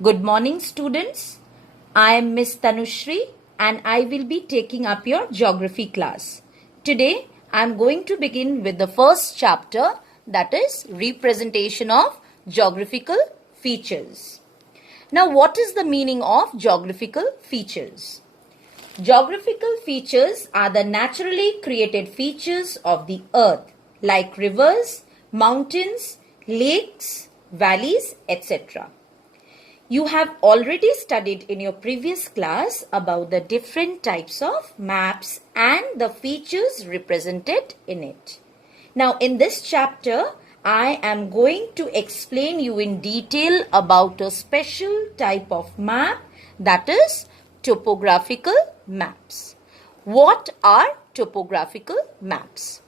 Good morning, students. I am Miss Tanushree and I will be taking up your geography class. Today, I am going to begin with the first chapter, that is representation of geographical features. Now, what is the meaning of geographical features? Geographical features are the naturally created features of the earth like rivers, mountains, lakes, valleys, etc. You have already studied in your previous class about the different types of maps and the features represented in it. Now, in this chapter, I am going to explain you in detail about a special type of map, that is topographical maps. What are topographical maps?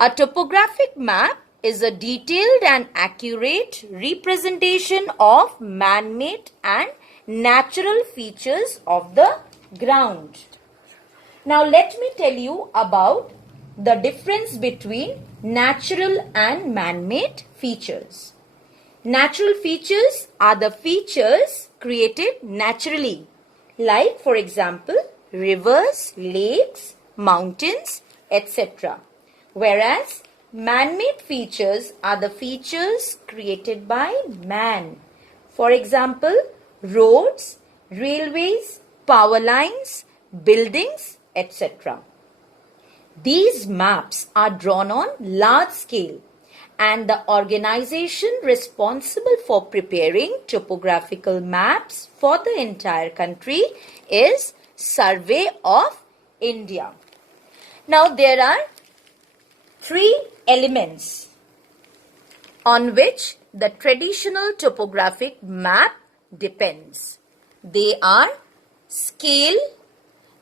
A topographic map is a detailed and accurate representation of man-made and natural features of the ground. Now let me tell you about the difference between natural and man-made features. Natural features are the features created naturally, like for example rivers, lakes, mountains, etc. Whereas man-made features are the features created by man. For example, roads, railways, power lines, buildings, etc. These maps are drawn on large scale and the organization responsible for preparing topographical maps for the entire country is Survey of India. Now there are three elements on which the traditional topographic map depends. They are scale,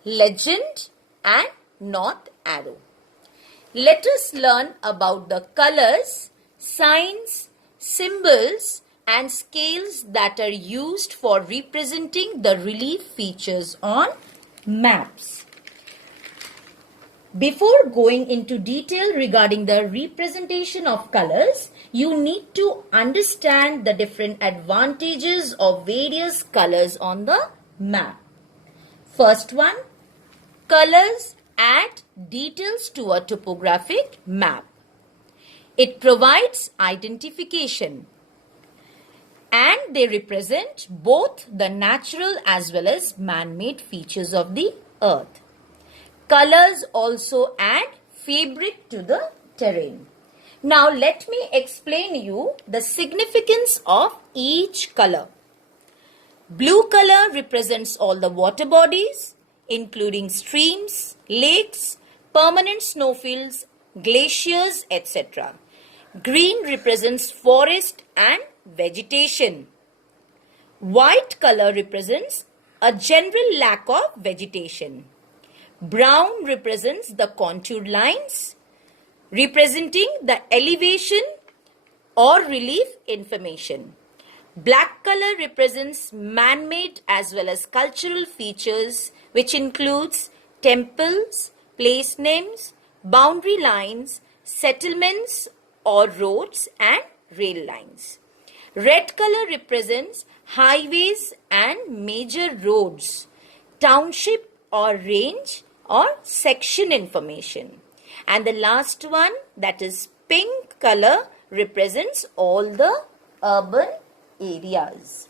legend and north arrow. Let us learn about the colors, signs, symbols and scales that are used for representing the relief features on maps. Before going into detail regarding the representation of colors, you need to understand the different advantages of various colors on the map. First one, colors add details to a topographic map. It provides identification and they represent both the natural as well as man-made features of the earth. Colors also add fabric to the terrain. Now let me explain you the significance of each color. Blue color represents all the water bodies, including streams, lakes, permanent snowfields, glaciers, etc. Green represents forest and vegetation. White color represents a general lack of vegetation. Brown represents the contour lines, representing the elevation or relief information. Black color represents man-made as well as cultural features, which includes temples, place names, boundary lines, settlements or roads and rail lines. Red color represents highways and major roads, township or range or section information. And the last one, that is pink color, represents all the urban areas.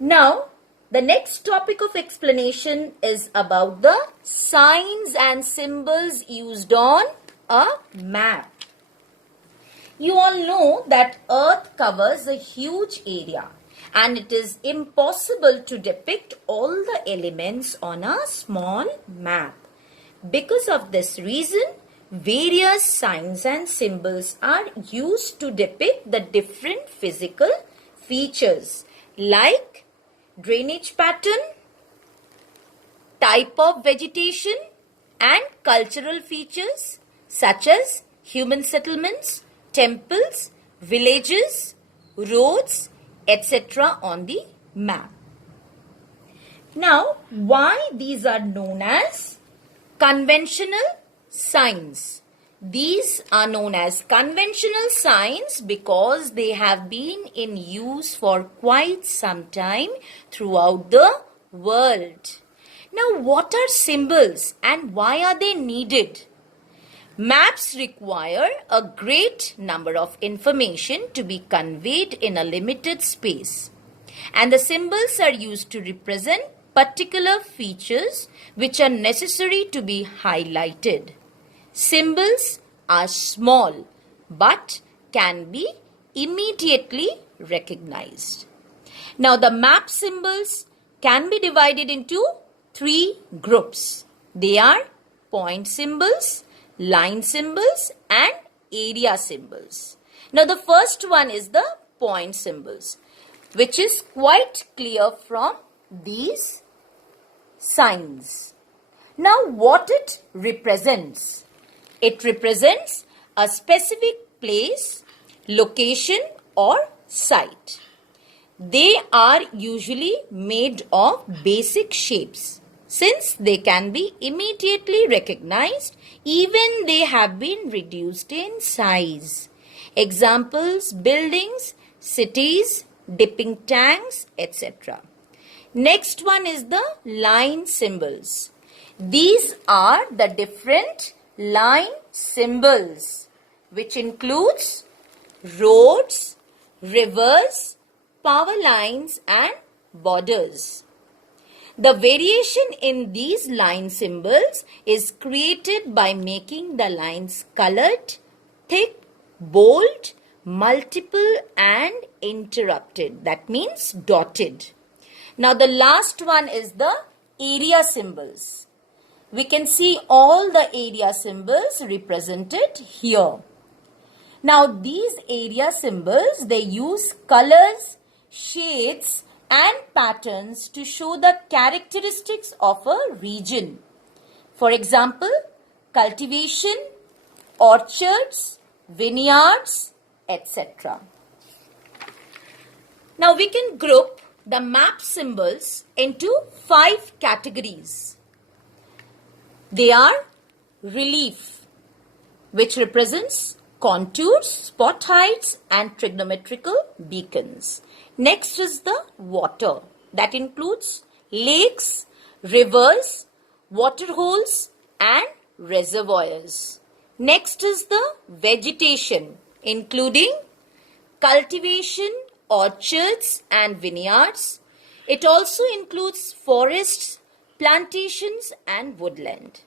Now, the next topic of explanation is about the signs and symbols used on a map. You all know that Earth covers a huge area and it is impossible to depict all the elements on a small map. Because of this reason, various signs and symbols are used to depict the different physical features like drainage pattern, type of vegetation and cultural features such as human settlements, temples, villages, roads, etc. on the map. Now, why these are known as conventional signs? These are known as conventional signs because they have been in use for quite some time throughout the world. Now, what are symbols and why are they needed? Maps require a great number of information to be conveyed in a limited space, and the symbols are used to represent particular features which are necessary to be highlighted. Symbols are small but can be immediately recognized. Now, the map symbols can be divided into three groups. They are point symbols, line symbols and area symbols. Now, the first one is the point symbols, which is quite clear from these signs. Now, what it represents? It represents a specific place, location or site. They are usually made of basic shapes since they can be immediately recognized even they have been reduced in size. Examples: buildings, cities, dipping tanks, etc. Next one is the line symbols. These are the different line symbols, which includes roads, rivers, power lines and borders. The variation in these line symbols is created by making the lines colored, thick, bold, multiple and interrupted. That means dotted. Now, the last one is the area symbols. We can see all the area symbols represented here. Now, these area symbols, they use colors, shades and patterns to show the characteristics of a region. For example, cultivation, orchards, vineyards, etc. Now, we can group the map symbols into 5 categories. They are relief, which represents contours, spot heights and trigonometrical beacons. Next is the water, that includes lakes, rivers, waterholes and reservoirs. Next is the vegetation, including cultivation, orchards and vineyards. It also includes forests, plantations and woodland.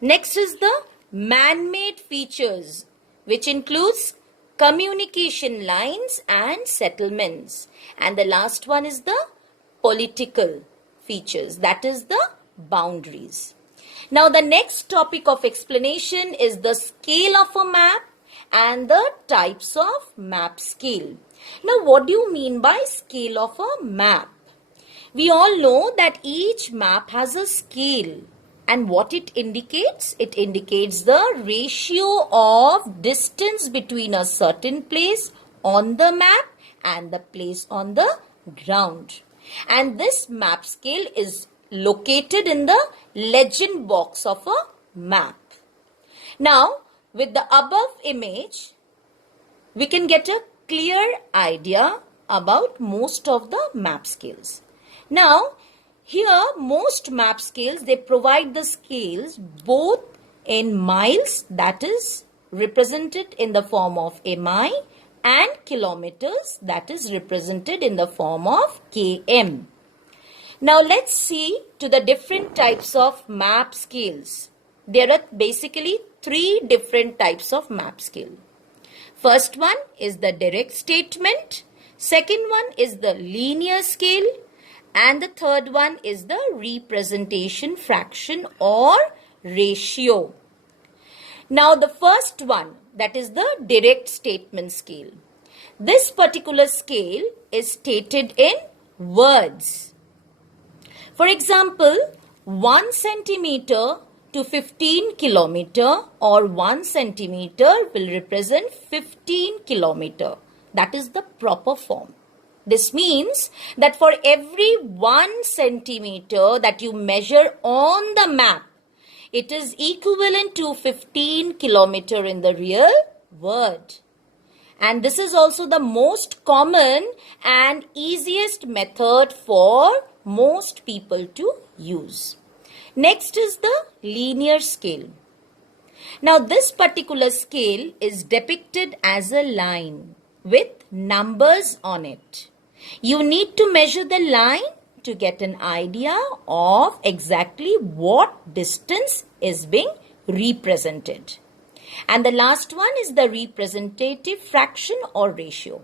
Next is the man-made features, which includes communication lines and settlements. And the last one is the political features, that is the boundaries. Now, the next topic of explanation is the scale of a map and the types of map scale. Now, what do you mean by scale of a map? We all know that each map has a scale, and what it indicates? It indicates the ratio of distance between a certain place on the map and the place on the ground. And this map scale is located in the legend box of a map. Now, with the above image, we can get a clear idea about most of the map scales. Now, here most map scales, they provide the scales both in miles, that is represented in the form of mi, and kilometers, that is represented in the form of km. Now, let's see to the different types of map scales. There are basically 3 different types of map scale. First one is the direct statement. Second one is the linear scale. And the third one is the representation fraction or ratio. Now, the first one, that is the direct statement scale. This particular scale is stated in words. For example, 1 centimeter to 15 kilometer or 1 centimeter will represent 15 kilometer. That is the proper form. This means that for every 1 centimeter that you measure on the map, It is equivalent to 15 kilometer in the real world. And this is also the most common and easiest method for most people to use. Next is the linear scale. Now this particular scale is depicted as a line with numbers on it. You need to measure the line to get an idea of exactly what distance is being represented. And the last one is the representative fraction or ratio.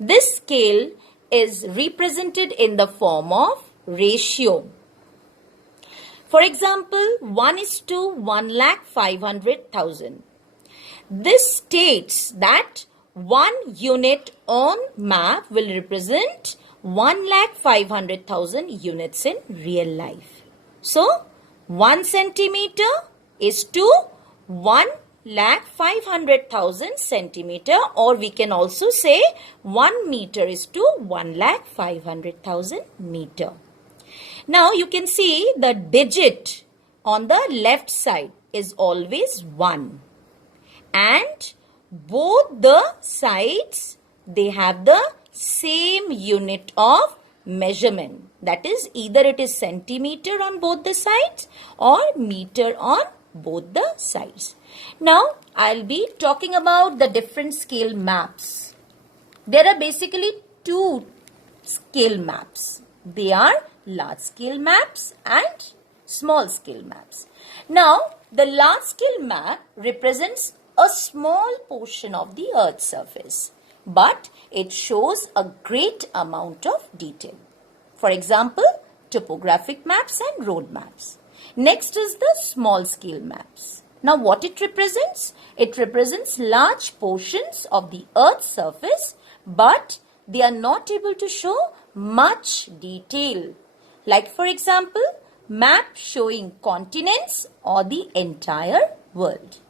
This scale is represented in the form of ratio. For example, 1 is to 1,500,000. This states that 1 unit on map will represent 1,500,000 units in real life. So, 1 centimeter is to 1,500,000 centimeter, or we can also say 1 meter is to 1,500,000 meter. Now you can see the digit on the left side is always 1, and both the sides, they have the same unit of measurement. That is, either it is centimeter on both the sides or meter on both the sides. Now I'll be talking about the different scale maps. There are basically two scale maps. They are large scale maps and small scale maps. Now the large scale map represents a small portion of the Earth's surface, but it shows a great amount of detail. For example, topographic maps and road maps. Next is the small scale maps. Now what it represents? It represents large portions of the Earth's surface, but they are not able to show much detail. Like for example, map showing continents or the entire world.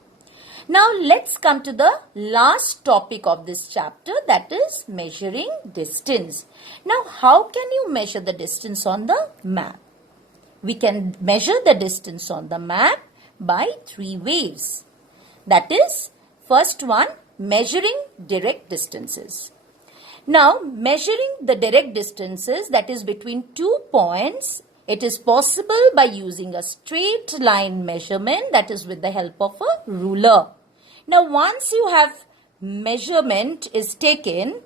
Now let's come to the last topic of this chapter, that is measuring distance. Now how can you measure the distance on the map? We can measure the distance on the map by 3 ways. That is, first one, measuring direct distances. Now, measuring the direct distances, that is between 2 points, it is possible by using a straight line measurement, that is with the help of a ruler. Now, once you have measurement is taken,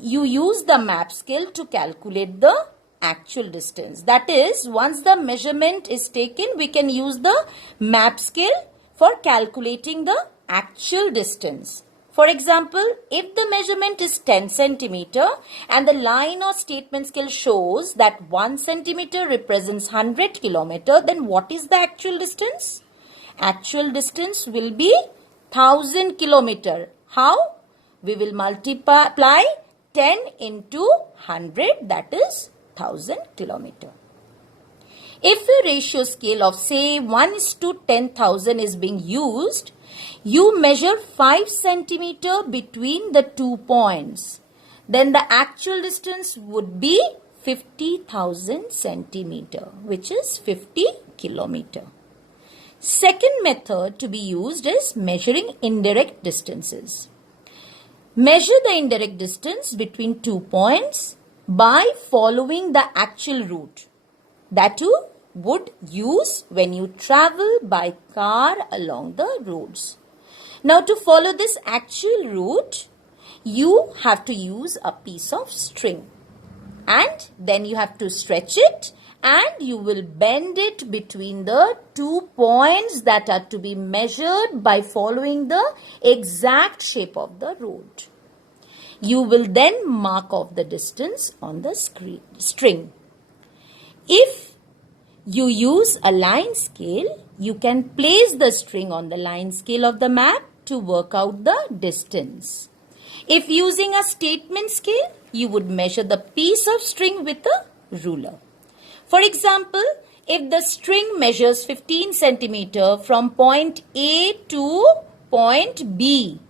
you use the map scale to calculate the actual distance. That is, once the measurement is taken, we can use the map scale for calculating the actual distance. For example, if the measurement is 10 centimeter and the line or statement scale shows that 1 centimeter represents 100 kilometer, then what is the actual distance? Actual distance will be 1000 kilometer. How? We will multiply 10 into 100, that is 1000 kilometer. If a ratio scale of say 1 is to 10,000 is being used, you measure 5 centimeter between the 2 points. Then the actual distance would be 50,000 centimeter, which is 50 kilometer. Second method to be used is measuring indirect distances. Measure the indirect distance between 2 points by following the actual route that you would use when you travel by car along the roads. Now, to follow this actual route, you have to use a piece of string, and then you have to stretch it, and you will bend it between the 2 points that are to be measured by following the exact shape of the road. You will then mark off the distance on the string. If you use a line scale, you can place the string on the line scale of the map to work out the distance. If using a statement scale, you would measure the piece of string with a ruler. For example, if the string measures 15 centimeter from point A to point B,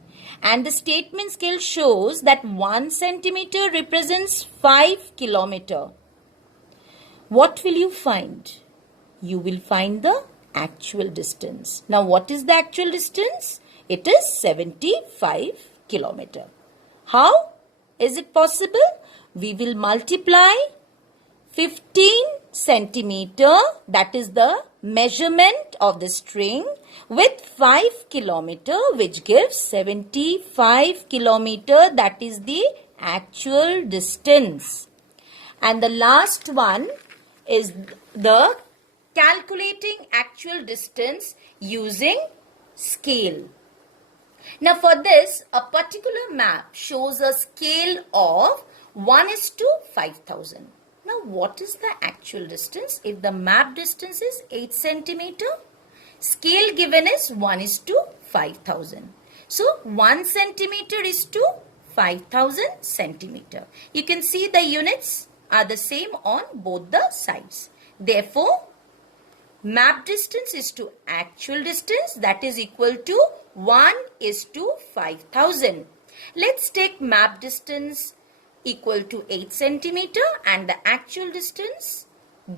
and the statement scale shows that 1 centimeter represents 5 kilometer, what will you find? You will find the actual distance. Now what is the actual distance? It is 75 kilometer. How is it possible? We will multiply 15 centimeter, that is the measurement of the string, with 5 kilometer, which gives 75 kilometer, that is the actual distance. And the last one is the calculating actual distance using scale. Now for this, a particular map shows a scale of 1:5,000. Now what is the actual distance? If the map distance is 8 centimeter, scale given is 1:5,000. So 1 centimeter is to 5,000 centimeter. You can see the units are the same on both the sides. Therefore, map distance is to actual distance, that is equal to 1:5,000. Let's take map distance equal to 8 centimeter and the actual distance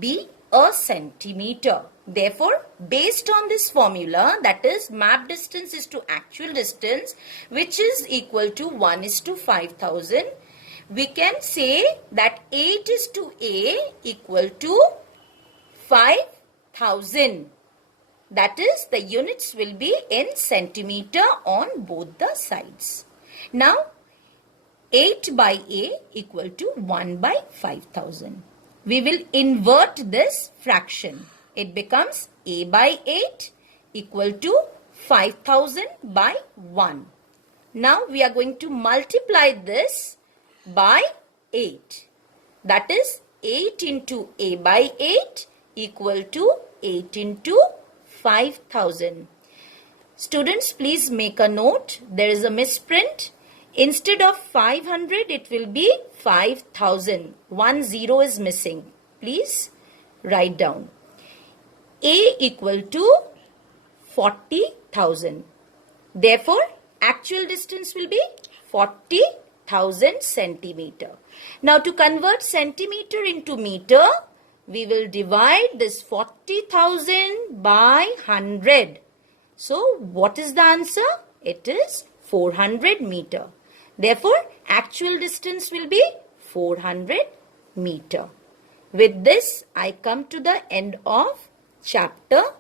be a centimeter. Therefore, based on this formula, that is map distance is to actual distance, which is equal to 1:5,000, we can say that 8 is to A equal to 5,000. That is, the units will be in centimeter on both the sides. Now, 8 by A equal to 1/5,000. We will invert this fraction. It becomes A by 8 equal to 5,000 by 1. Now, we are going to multiply this by 8. That is, 8 into A by 8 equal to 8 into 5,000. Students, please make a note. There is a misprint. Instead of 500, it will be 5,000. 1 0 is missing. Please write down. A equal to 40,000. Therefore, actual distance will be 40,000 centimeter. Now, to convert centimeter into meter, we will divide this 40,000 by 100. So, what is the answer? It is 400 meter. Therefore, actual distance will be 400 meter. With this, I come to the end of chapter